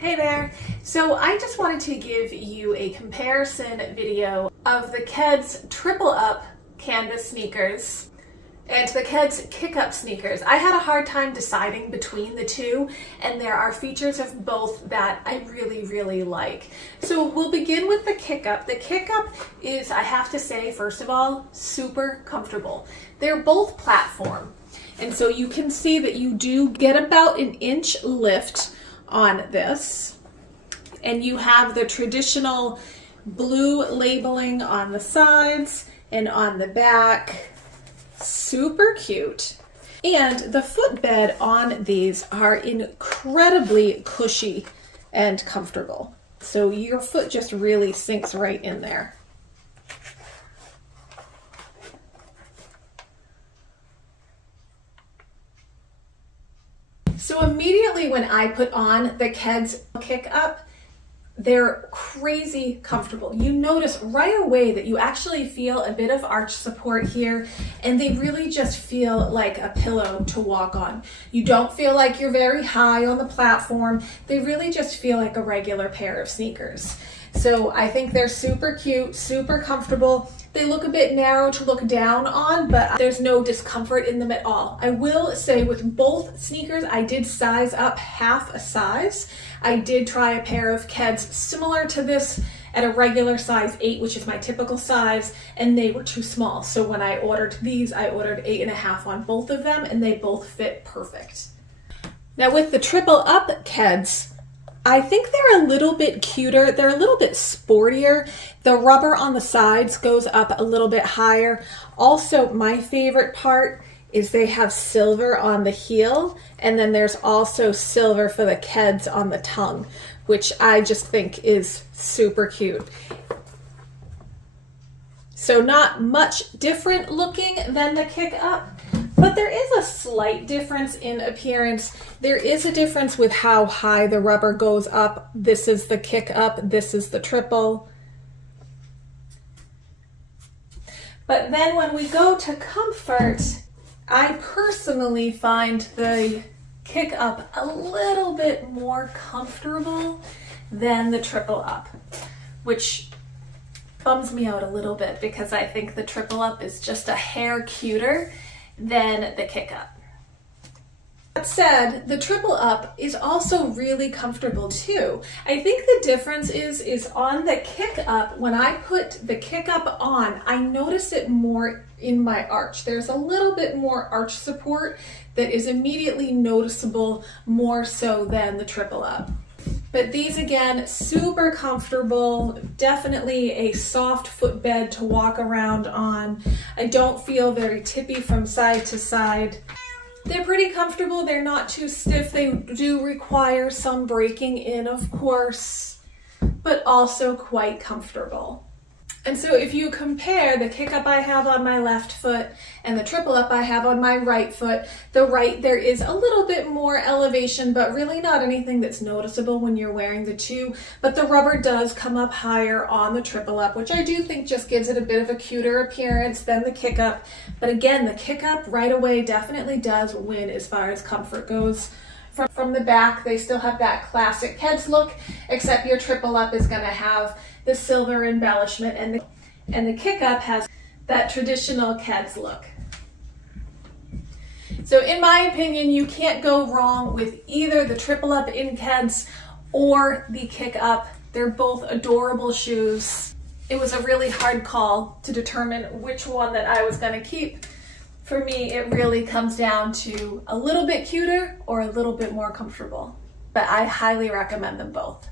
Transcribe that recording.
Hey there! So I just wanted to give you a comparison video of the Keds Triple Up canvas sneakers and the Keds Kick Up sneakers. I had a hard time deciding between the two, and there are features of both that I really like. So we'll begin with the Kick Up. The Kick Up is, I have to say, first of all, super comfortable. They're both platform, and so you can see that you do get about an inch lift on this, and you have the traditional blue labeling on the sides and on the back. Super cute. And the footbed on these are incredibly cushy and comfortable, so your foot just really sinks right in there. So immediately when I put on the Keds Kick Up, they're crazy comfortable. You notice right away that you actually feel a bit of arch support here, and they really just feel like a pillow to walk on. You don't feel like you're very high on the platform. They really just feel like a regular pair of sneakers. So I think they're super cute, super comfortable. They look a bit narrow to look down on, but there's no discomfort in them at all. I will say with both sneakers, I did size up half a size. I did try a pair of Keds similar to this at a regular size 8, which is my typical size, and they were too small. So when I ordered these, I ordered 8.5 on both of them, and they both fit perfect. Now with the Triple Up Keds, I think they're a little bit cuter. They're a little bit sportier. The rubber on the sides goes up a little bit higher. Also, my favorite part is they have silver on the heel, and then there's also silver for the Keds on the tongue, which I just think is super cute. So not much different looking than the Kick Up, but there is a slight difference in appearance. There is a difference with how high the rubber goes up. This is the Kick Up, this is the Triple. But then when we go to comfort, I personally find the Kick Up a little bit more comfortable than the Triple Up, which bums me out a little bit because I think the Triple Up is just a hair cuter than the Kick Up. That said, the Triple Up is also really comfortable too. I think the difference is on the Kick Up, when I put the Kick Up on, I notice it more in my arch. There's a little bit more arch support that is immediately noticeable, more so than the Triple Up. But these, again, super comfortable, definitely a soft footbed to walk around on. I don't feel very tippy from side to side. They're pretty comfortable, they're not too stiff. They do require some breaking in, of course, but also quite comfortable. And so if you compare the Kick Up I have on my left foot and the Triple Up I have on my right foot, the right, there is a little bit more elevation, but really not anything that's noticeable when you're wearing the two. But the rubber does come up higher on the Triple Up, which I do think just gives it a bit of a cuter appearance than the Kick Up. But again, the Kick Up right away definitely does win as far as comfort goes. From the back, they still have that classic Keds look, except your Triple Up is going to have the silver embellishment, and the Kick Up has that traditional Keds look. So in my opinion, you can't go wrong with either the Triple Up in Keds or the Kick Up. They're both adorable shoes. It was a really hard call to determine which one that I was going to keep. For me, it really comes down to a little bit cuter or a little bit more comfortable, but I highly recommend them both.